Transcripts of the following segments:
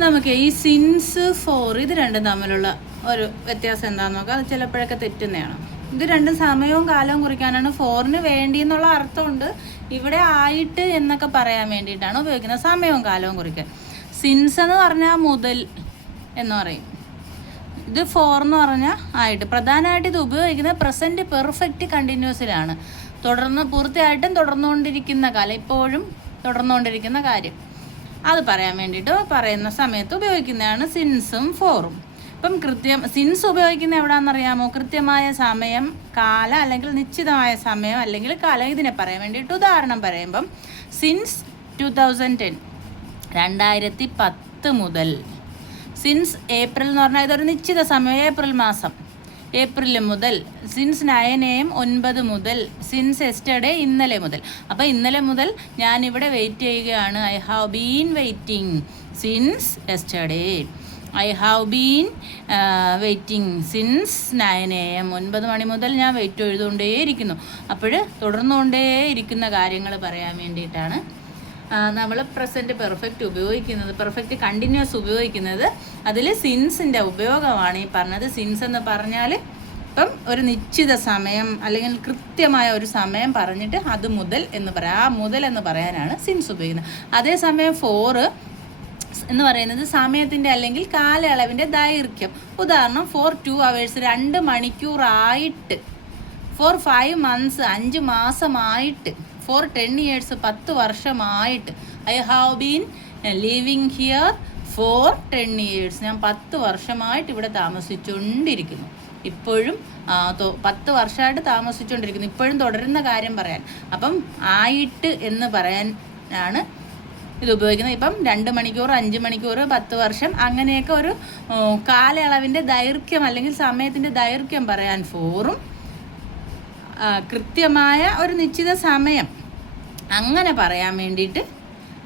നമുക്ക് ഈ since for ഇത് രണ്ടും തമ്മിലുള്ള ഒരു വ്യത്യാസം എന്താണെന്ന് നോക്കാം. അത് ചിലപ്പോഴൊക്കെ തെറ്റുന്നതാണ്. ഇത് രണ്ടും സമയവും കാലവും കുറിക്കാനാണ്. ഫോറിന് വേണ്ടി എന്നുള്ള അർത്ഥമുണ്ട്, ഇവിടെ ആയിട്ട് എന്നൊക്കെ പറയാൻ വേണ്ടിയിട്ടാണ് ഉപയോഗിക്കുന്നത്, സമയവും കാലവും കുറിക്കാൻ. സിൻസ് എന്ന് പറഞ്ഞാൽ മുതൽ എന്ന് പറയും. ഇത് ഫോർ എന്ന് പറഞ്ഞാൽ ആയിട്ട്. പ്രധാനമായിട്ട് ഇത് ഉപയോഗിക്കുന്നത് പ്രസൻറ്റ് പെർഫെക്റ്റ് കണ്ടിന്യൂസിലാണ്. പൂർത്തിയായിട്ടും തുടർന്നുകൊണ്ടിരിക്കുന്ന കാലം, ഇപ്പോഴും തുടർന്നുകൊണ്ടിരിക്കുന്ന കാര്യം, അത് പറയാൻ വേണ്ടിയിട്ട് പറയുന്ന സമയത്ത് ഉപയോഗിക്കുന്നതാണ് സിൻസും ഫോറും. ഇപ്പം സിൻസ് ഉപയോഗിക്കുന്ന എവിടെയാണെന്നറിയാമോ? കൃത്യമായ സമയം, കാല അല്ലെങ്കിൽ നിശ്ചിതമായ സമയം അല്ലെങ്കിൽ കാലം, ഇതിനെ പറയാൻ വേണ്ടിയിട്ട് ഉദാഹരണം പറയുമ്പം സിൻസ് 2010 2010 മുതൽ. സിൻസ് ഏപ്രിൽ എന്ന് പറഞ്ഞാൽ ഇതൊരു നിശ്ചിത സമയം, ഏപ്രിൽ മാസം, ഏപ്രിൽ മുതൽ. സിൻസ് 9 AM 9 മുതൽ. സിൻസ് എസ്റ്റർഡേ ഇന്നലെ മുതൽ. അപ്പോൾ ഇന്നലെ മുതൽ ഞാനിവിടെ വെയിറ്റ് ചെയ്യുകയാണ്. I have been waiting since yesterday. I have been waiting since 9 AM 9 മണി മുതൽ ഞാൻ വെയിറ്റ് ചെയ്തുകൊണ്ടേയിരിക്കുന്നു. അപ്പോൾ തുടർന്നുകൊണ്ടേയിരിക്കുന്ന കാര്യങ്ങൾ പറയാൻ വേണ്ടിയിട്ടാണ് നമ്മൾ പ്രസൻറ്റ് പെർഫെക്റ്റ് ഉപയോഗിക്കുന്നത്, പെർഫെക്റ്റ് കണ്ടിന്യൂസ് ഉപയോഗിക്കുന്നത്. അതിൽ സിൻസിൻ്റെ ഉപയോഗമാണ് ഈ പറഞ്ഞത്. സിൻസ് എന്ന് പറഞ്ഞാൽ ഇപ്പം ഒരു നിശ്ചിത സമയം അല്ലെങ്കിൽ കൃത്യമായ ഒരു സമയം പറഞ്ഞിട്ട് അത് മുതൽ എന്ന് പറയാം. ആ മുതൽ എന്ന് പറയാനാണ് സിൻസ് ഉപയോഗിക്കുന്നത്. അതേസമയം ഫോറ് എന്ന് പറയുന്നത് സമയത്തിൻ്റെ അല്ലെങ്കിൽ കാലയളവിൻ്റെ ദൈർഘ്യം. ഉദാഹരണം ഫോർ 2 hours 2 മണിക്കൂറായിട്ട്. ഫോർ 5 months 5 മാസമായിട്ട്. ഫോർ 10 years 10 വർഷമായിട്ട്. I have been living here for 10 years. ഞാൻ 10 വർഷമായിട്ട് ഇവിടെ താമസിച്ചുകൊണ്ടിരിക്കുന്നു. ഇപ്പോഴും 10 വർഷമായിട്ട് താമസിച്ചുകൊണ്ടിരിക്കുന്നു. ഇപ്പോഴും തുടരുന്ന കാര്യം പറയാൻ. അപ്പം ആയിട്ട് എന്ന് പറയാനാണ് ഇത് ഉപയോഗിക്കുന്നത്. ഇപ്പം 2 മണിക്കൂർ 5 മണിക്കൂർ 10 വർഷം അങ്ങനെയൊക്കെ ഒരു കാലയളവിൻ്റെ ദൈർഘ്യം അല്ലെങ്കിൽ സമയത്തിൻ്റെ ദൈർഘ്യം പറയാൻ ഫോറും, കൃത്യമായ ഒരു നിശ്ചിത സമയം അങ്ങനെ പറയാൻ വേണ്ടിയിട്ട്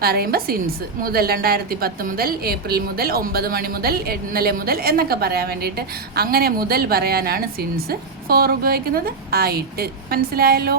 പറയുമ്പോൾ സിൻസ്. മുതൽ 2010 മുതൽ, ഏപ്രിൽ മുതൽ, 9 മണി മുതൽ, ഇന്നലെ മുതൽ എന്നൊക്കെ പറയാൻ വേണ്ടിയിട്ട് അങ്ങനെ മുതൽ പറയാനാണ് സിൻസ് ഫോർ ഉപയോഗിക്കുന്നത്. ആയിട്ട്. മനസ്സിലായല്ലോ?